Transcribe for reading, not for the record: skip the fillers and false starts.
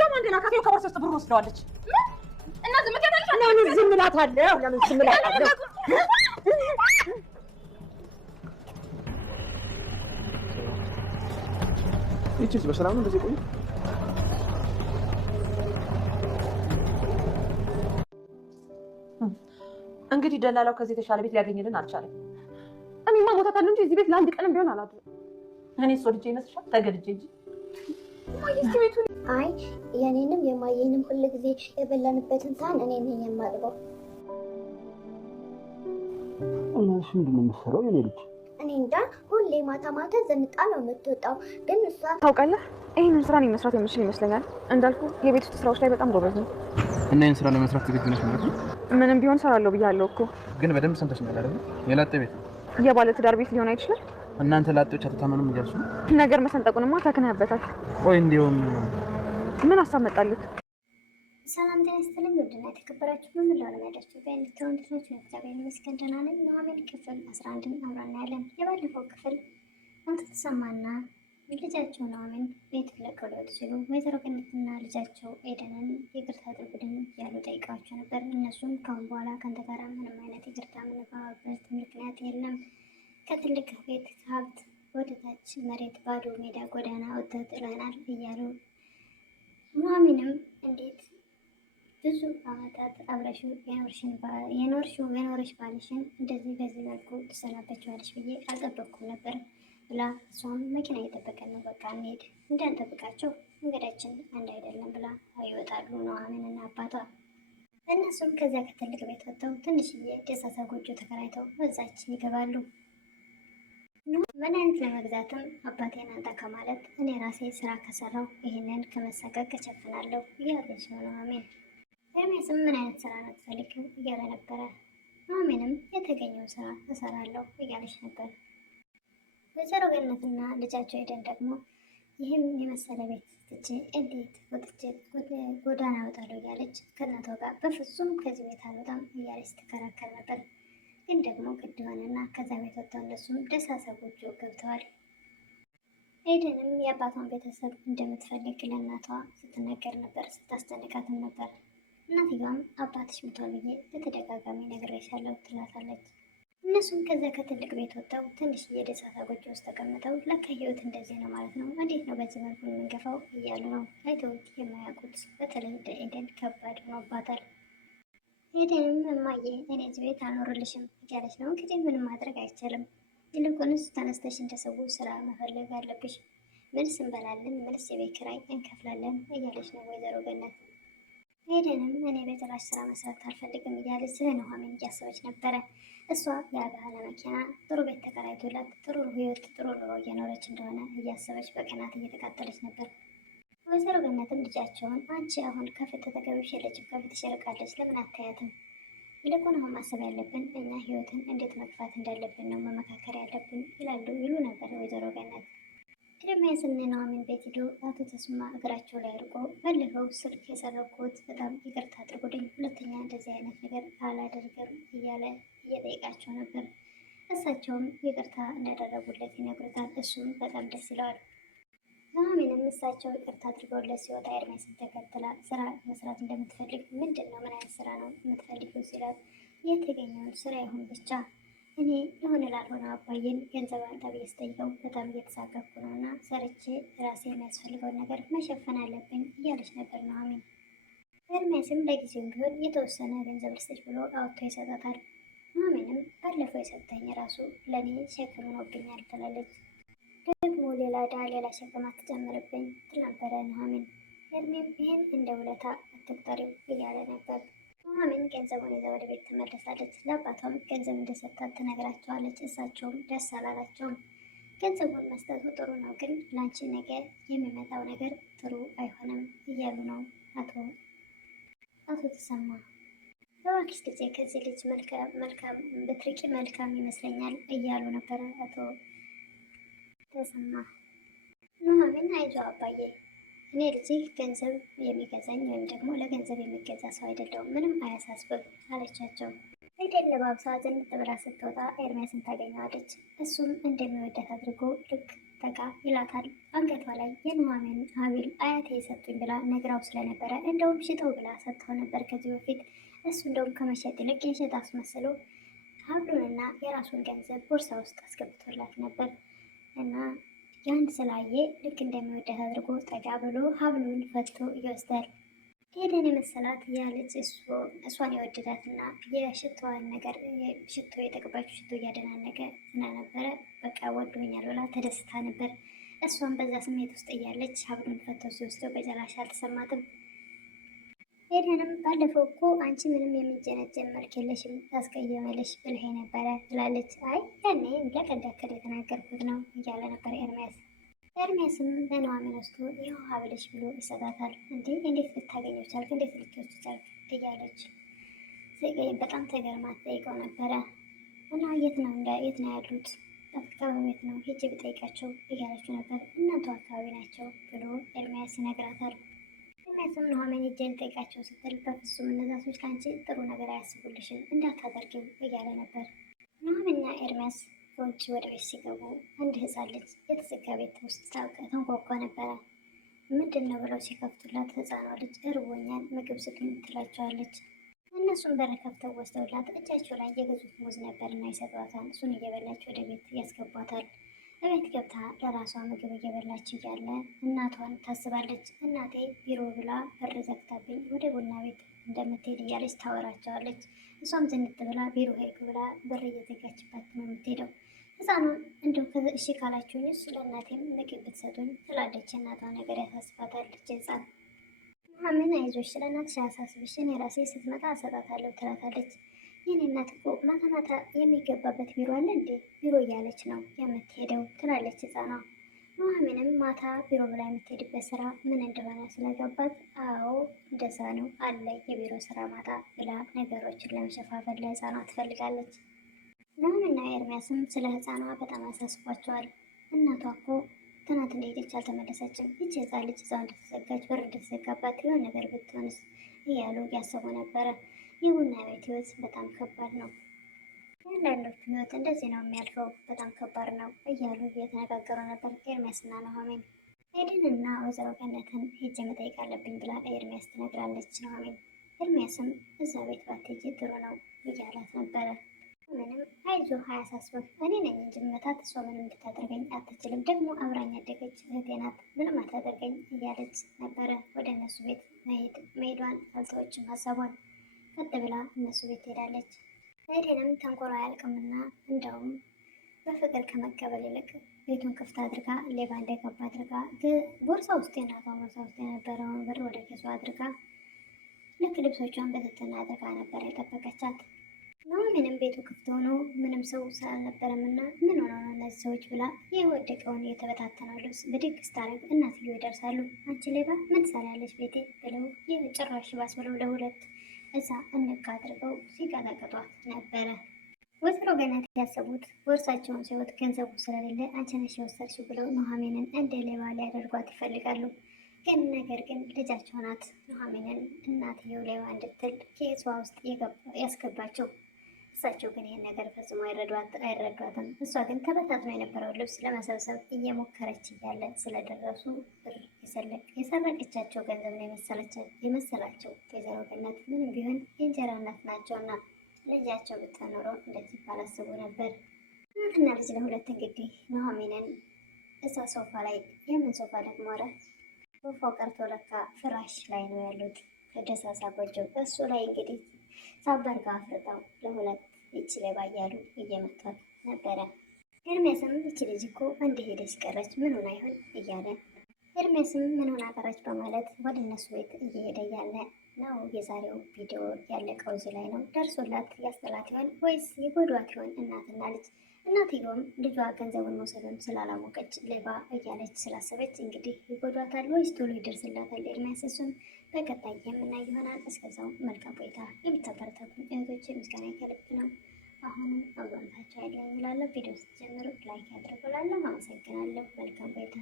ደግሞ አንዴ ናካቴው ከቦርሳ ውስጥ ብር ወስደዋለች እና ዝም ትያለሽ? ለምን ዝም እላታለሁ? ለምን ዝም እላታለሁ? ይቺስ በሰላም ነው እንደዚህ ቆይ? እንግዲህ ደላላው ከዚህ የተሻለ ቤት ሊያገኝልን አልቻለም። እኔማ ሞታታለሁ እንጂ እዚህ ቤት ለአንድ ቀንም ቢሆን አላድርም። እኔ እሷ ልጄ ይመስልሻል? ተገድጄ እንጂ ማይስቲ ቤቱ አይ የኔንም የማየንም ሁሉ ጊዜ የበላንበትን ሳህን እኔ ነኝ የማጥበው። እናሽ ምንድን ነው የምትሰራው የኔ ልጅ? እኔ እንጃ ሁሌ ማታ ማታ ዘንጣ ነው የምትወጣው። ግን እሷ ታውቃለህ፣ ይህንን ስራ እኔ መስራት የምችል ይመስለኛል። እንዳልኩ የቤት ውስጥ ስራዎች ላይ በጣም ጎበዝ ነው። እና ይህን ስራ ለመስራት ዝግጁ ነሽ ማለት ነው? ምንም ቢሆን እሰራለሁ ብያለሁ እኮ። ግን በደንብ ሰምተሽኛል አይደል? የላጤ ቤት ነው። የባለ ትዳር ቤት ሊሆን አይችልም። እናንተ ላጤዎች አትታመኑም እያልሽ ነው? ነገር መሰንጠቁንማ ተክነህበታል። ቆይ እንዲያውም ምን ሀሳብ መጣልህ? ሰላም ጤና ይስጥልኝ። ውድና የተከበራችሁ በመላው ዓለም ያላችሁ በኤሌክትሮን ድርጅቶች እግዚአብሔር ይመስገን ደህና ነኝ። ኑሐሚን ክፍል 11ን አብረን እናያለን። የባለፈው ክፍል አቶ ተሰማና ልጃቸው ኑሐሚን ቤት ለቀው ሊወጡ ሲሉ ወይዘሮ ገነትና ልጃቸው ኤደንን ይቅርታ አድርጉልኝ እያሉ ጠይቀዋቸው ነበር። እነሱም ከአሁን በኋላ ከአንተ ጋር ምንም አይነት ይቅርታ የምንባባልበት ምክንያት የለም፣ ከትልቅ ቤት ሀብት ወደ ታች መሬት ባዶ ሜዳ ጎዳና ወጥተህ ጥለናል እያሉ ኑሐሚንም እንዴት ብዙ ዓመታት አብረሽው የኖርሽ ባልሽን እንደዚህ በዚህ መልኩ ትሰናበችዋለሽ ብዬ አልጠበቅኩም ነበር ብላ እሷም መኪና እየጠበቀን ነው በቃ እንሄድ እንዳንጠብቃቸው መንገዳችን አንድ አይደለም ብላ ይወጣሉ ኑሐሚን እና አባቷ። እነሱም ከዚያ ከትልቅ ቤት ወጥተው ትንሽዬ ደሳሳ ጎጆ ተከራይተው በዛች ይገባሉ። መድኃኒት ለመግዛትም አባቴን አንጣ ከማለት እኔ ራሴ ስራ ከሰራው ይህንን ከመሳቀቅ እሸፍናለሁ እያለች ነው ኑሐሚን። ኤርሜስም ምን አይነት ስራ ነው ትፈልጊው እያለ ነበረ። ኑሐሚንም የተገኘው ስራ እሰራለሁ እያለች ነበር። ወይዘሮ ገነትና ልጃቸው ኤደን ደግሞ ይህም የመሰለ ቤት ትቼ እንዴት ወጥቼ ጎዳና እወጣለሁ እያለች ከእናቷ ጋር በፍጹም ከዚህ ቤት አልወጣም እያለች ትከራከር ነበር። ግን ደግሞ ግድ ሆነና ከዛ ቤት ወጥተው እነሱም ደሳሳ ጎጆ ገብተዋል። ኤደንም የአባቷን ቤተሰብ እንደምትፈልግ ለእናቷ ስትነገር ነበር፣ ስታስጨንቃትም ነበር። እናትየዋም አባትሽ ሞቷል ብዬ በተደጋጋሚ ነግሬሻለሁ ትላታለች። እነሱም ከዚያ ከትልቅ ቤት ወጥተው ትንሽ የደሳሳ ጎጆ ውስጥ ተቀምጠው ለካ ህይወት እንደዚህ ነው ማለት ነው፣ እንዴት ነው በዚህ መልኩ የምንገፋው እያሉ ነው አይተውት የማያውቁት። በተለይ ኤደን ከባድ ሆኖባታል። ኤደንም እማዬ እኔ እዚህ ቤት አልኖርልሽም እያለች ነው። እንግዲህ ምንም ማድረግ አይቻልም፣ ይልቁንስ ተነስተሽ እንደሰው ስራ መፈለግ አለብሽ፣ ምንስ እንበላለን፣ ምንስ የቤት ኪራይ እንከፍላለን እያለች ነው ወይዘሮ ገነት። ኤደንም እኔ በጭራሽ ስራ መስራት አልፈልግም እያለች ስለ ኑሐሚን እያሰበች ነበረ። እሷ ያባለ መኪና ጥሩ ቤት ተከራይቶላት ጥሩ ህይወት ጥሩ ኑሮ እየኖረች እንደሆነ እያሰበች በቅናት እየተቃጠለች ነበር። ወይዘሮ ገነትም ልጃቸውን አንቺ አሁን ከፍት ተገቢሽ የለችም ከፍትሽ ርቃለች፣ ለምን አታያትም? ይልቁን አሁን ማሰብ ያለብን እኛ ህይወትን እንዴት መግፋት እንዳለብን ነው መመካከር ያለብን ይሉ ነበር ወይዘሮ ገነት። ኤርሜስ እና ኑሐሚን ቤት ሄዶ አቶ ተስማ እግራቸው ላይ አድርጎ ባለፈው ስልክ የሰረኩት በጣም ይቅርታ አድርጉልኝ፣ ሁለተኛ እንደዚህ አይነት ነገር አላደርግም እያለ እየጠየቃቸው ነበር። እሳቸውም ይቅርታ እንዳደረጉለት ይነግሩታል። እሱም በጣም ደስ ይለዋል። ኑሐሚንም እሳቸው ይቅርታ አድርገውለት ሲወጣ ኤርሜስን ተከትላ ስራ መስራት እንደምትፈልግ ምንድን ነው ምን አይነት ስራ ነው የምትፈልገው ሲላት የተገኘውን ስራ ይሁን ብቻ እኔ የሆነ ላልሆነ አባዬን ገንዘብ አንጣ ብዬ ስጠይቀው በጣም እየተሳቀቅኩ ነው እና ሰርቼ ራሴ የሚያስፈልገውን ነገር መሸፈን አለብኝ እያለች ነበር ኑሐሚን። ኤርሜስም ለጊዜውም ቢሆን የተወሰነ ገንዘብ ልስጥሽ ብሎ አውጥቶ ይሰጣታል። ኑሐሚንም ባለፈው የሰጠኝ ራሱ ለእኔ ሸክም ሆኖብኛል ትላለች። ደግሞ ሌላ ዕዳ ሌላ ሸክም አትጨምርብኝ ትል ነበረ ኑሐሚን። ኤርሜም ይህን እንደ ውለታ አትቁጠሪው እያለ ነበር። ኑሐሚን ገንዘቡን ይዛ ወደ ቤት ትመለሳለች። ለአባቷም ገንዘብ እንደሰጣት ትነግራቸዋለች። እሳቸውም ደስ አላላቸውም። ገንዘቡን መስጠቱ ጥሩ ነው፣ ግን ላንቺ ነገ የሚመጣው ነገር ጥሩ አይሆንም እያሉ ነው አቶ ተሰማ። እባክሽ ልጄ ከዚህ ልጅ መልካም ብትርቂ መልካም ይመስለኛል እያሉ ነበረ አቶ ተሰማ። ኑሐሚን አይዞህ አባዬ እኔ ልጅህ ገንዘብ የሚገዛኝ ወይም ደግሞ ለገንዘብ የሚገዛ ሰው አይደለሁም፣ ምንም አያሳስብህ አለቻቸው። ኤደን ለባብሳ ዝንጥ ብላ ስትወጣ ኤርሜስን ታገኘዋለች። እሱም እንደሚወዳት አድርጎ ልክ ጠጋ ይላታል። አንገቷ ላይ የኑሐሚን ሐብል አያቴ የሰጡኝ ብላ ነግራው ስለነበረ እንደውም ሽጠው ብላ ሰጥተው ነበር ከዚህ በፊት። እሱ እንደውም ከመሸጥ ይልቅ የሸጥ አስመስሎ ሐብሉንና የራሱን ገንዘብ ቦርሳ ውስጥ አስገብቶላት ነበር እና ያን ስላየ ልክ እንደሚወዳት አድርጎ ጠጋ ብሎ ሐብሉን ፈቶ ይወስዳል። ኤደን የመሰላት ያ ልጅ እሷን የወደዳትና የሽቶዋን ነገር ሽቶ የተቀባችው ሽቶ እያደናነቀ ስለነበረ በቃ ወዶኛል ብላ ተደስታ ነበር። እሷን በዛ ስሜት ውስጥ እያለች ሐብሉን ፈቶ ሲወስደው በጭራሽ አልተሰማትም። ኤደንም ባለፈው እኮ አንቺ ምንም የሚጀነጀን መልክ የለሽም ታስቀየመልሽ ብልሄ ነበረ ትላለች። አይ ያኔ ለቀልድ ያክል የተናገርኩት ነው እያለ ነበር ኤርሚያስ። ኤርሚያስም ለኑሐሚን ወስዶ ይኸው ሐብልሽ ብሎ ይሰጣታል። እንዴት ልታገኘው ቻልክ? እንዴት ልትወስድ ቻልክ? እያለች በጣም ተገርማ ትጠይቀው ነበረ። እና የት ነው ያሉት? በፍቅር ቤት ነው ሂጅ ብጠይቃቸው እያለችው ነበር። እናቱ አካባቢ ናቸው ብሎ ኤርሚያስ ይነግራታል። ኤርሚያስም ኑሐሚን ሂጅ ልጠይቃቸው ስትል በፍጹም እነዛ ሰዎች ለአንቺ ጥሩ ነገር አያስቡልሽም እንዳታደርጊው እያለ ነበር። ኑሐሚንና ኤርሚያስ ከውጭ ወደ ቤት ሲገቡ አንድ ህፃን ልጅ የተዘጋ ቤት ውስጥ ተንኳኳ ነበረ። ምንድን ነው ብለው ሲከፍቱላት ህፃኗ ልጅ እርቦኛል ምግብ ስጡኝ ትላቸዋለች። እነሱን በር ከፍተው ወስደውላት እጃቸው ላይ የገዙት ሙዝ ነበርና ይሰጧታል። እሱን እየበላች ወደ ቤት ያስገቧታል። በቤት ገብታ ለራሷ ምግብ እየበላች እያለ እናቷን ታስባለች። እናቴ ቢሮ ብላ በር ዘግታብኝ ወደ ቡና ቤት እንደምትሄድ እያለች ታወራቸዋለች። እሷም ዝንጥ ብላ ቢሮ ሄድኩ ብላ በር እየዘጋችባት ነው የምትሄደው። ህፃኑን እንደው እሺ ካላችሁኝ ለእናቴም ምግብ ብትሰጡኝ ትላለች። እናቷ ነገር ያሳስባታል። ህፃን ኑሐሚን አይዞሽ ስለ እናትሽ አያሳስብሽ እኔ ራሴ ስትመጣ እሰጣታለሁ ትላታለች። የኔ እናት እኮ ማታ ማታ የሚገባበት ቢሮ አለ እንዴ ቢሮ እያለች ነው የምትሄደው ትላለች ህፃኗ። ኑሐሚንም ማታ ቢሮ ብላ የምትሄድበት ስራ ምን እንደሆነ ስለገባት አዎ እንደዛ ነው አለ የቢሮ ስራ ማታ ብላ ነገሮችን ለመሸፋፈል ለህፃኗ ትፈልጋለች። ኑሐሚንና ኤርሚያስም ስለ ህፃኗ በጣም አሳስቧቸዋል። እናቷ እኮ ትናንት እንደሄደች አልተመለሰችም። ይቺ ህፃን ልጅ እዛው እንደተዘጋች በር እንደተዘጋባት የሆነ ነገር ብትሆንስ እያሉ እያሰቡ ነበረ። የቡና ቤት ህይወት በጣም ከባድ ነው። የአንዳንዶቹ ህይወት እንደዚህ ነው የሚያልፈው፣ በጣም ከባድ ነው እያሉ እየተነጋገሩ ነበር ኤርሚያስና ኑሐሚን። ኤደንና ወይዘሮ ገነትን ሄጄ መጠየቅ አለብኝ ብላ ኤርሚያስ ትነግራለች ኑሐሚን። ኤርሚያስም እዛ ቤት ባትሄጂ ጥሩ ነው እያላት ነበረ። ምንም አይዞህ አያሳስብህ፣ እኔ ነኝ እንጂ መታት እሷ ምንም ልታደርገኝ አትችልም፣ ደግሞ አብራኝ ያደገች እህቴ ናት፣ ምንም አታደርገኝ እያለች ነበረ። ወደ እነሱ ቤት መሄዷን አልተወችም ሀሳቧን። ቀጥ ብላ እነሱ ቤት ትሄዳለች። ኤደንም ተንኮሏ አያልቅምና እንደውም በፍቅር ከመቀበል ይልቅ ቤቱን ክፍት አድርጋ ሌባ እንደገባ አድርጋ ቦርሳ ውስጥ የናቷ ቦርሳ ውስጥ የነበረውን ብር ወደ ኪሷ አድርጋ ልክ ልብሶቿን በትትና አድርጋ ነበር የጠበቀቻት። ኑሐሚንም ቤቱ ክፍት ሆኖ ምንም ሰው ስላልነበረም እና ምን ሆነው ነው እነዚህ ሰዎች ብላ የወደቀውን የተበታተነው ልብስ ብድግ ስታደርግ እናትየው ይደርሳሉ። አንቺ ሌባ ምን ትሰሪያለሽ ቤቴ ብለው ጭራሽ ባስ ብለው ለሁለት እዛ እንቅ አድርገው ሲቀጠቅጧት ነበረ። ወይዘሮ ገነት ያሰቡት ቦርሳቸውን ሲወጥ ገንዘቡ ስለሌለ አንቺ ነሽ የወሰድሽው ብለው ኑሐሚንን እንደ ሌባ ሊያደርጓት ይፈልጋሉ። ግን ነገር ግን ልጃቸው ናት ኑሐሚንን እናትየው ሌባ እንድትል ኬሷ ውስጥ ያስገባቸው። እሳቸው ግን ይህን ነገር ፈጽሞ አይረዷትም። እሷ ግን ተበታትኖ የነበረውን ልብስ ለመሰብሰብ እየሞከረች እያለ ስለደረሱ ብር የሰረቀቻቸው ገንዘብ ነው የመሰላቸው። ወይዘሮ ገነት ምንም ቢሆን የእንጀራ እናት ናቸውና ልጃቸው ብትኖሮ እንደዚህ ባላስቡ ነበር። እናትና ልጅ ለሁለት እንግዲህ ኑሐሚንን እዛ ሶፋ ላይ የምን ሶፋ ደግሞ ኧረ ሶፋው ቀርቶ ለካ ፍራሽ ላይ ነው ያሉት ከደሳሳ ጎጆ። እሱ ላይ እንግዲህ ሳበርጋ አፍርጠው ለሁለት ይች ሌባ እያሉ እየመቷት ነበረ። ኤርሚያስም ይች ልጅ እኮ እንደሄደች ቀረች ምን ሆና ይሆን እያለ ኤርሚያስም ምን ሆና ቀረች በማለት ወደ እነሱ ቤት እየሄደ እያለ ነው የዛሬው ቪዲዮ ያለቀው። እዚህ ላይ ነው። ደርሶላት ያስጠላት ይሆን ወይስ የጎዷት ይሆን እናትና ልጅ? እናትየውም ልጇ ገንዘቡን መውሰዱን ስላላወቀች ሌባ እያለች ስላሰበች እንግዲህ ይጎዷታል ወይስ ቶሎ ይደርስላታል ኤርሚያስ? እሱን በቀጣይ የምናይ ይሆናል። እስከዛው መልካም ቆይታ። የምታበረታቱ እህቶች ምስጋና ከልብ ነው። አሁንም አብሮነታቸው ያለኝ እላለሁ። ቪዲዮ ስትጀምሩ ላይክ ያድርጉላለሁ። አመሰግናለሁ። መልካም ቆይታ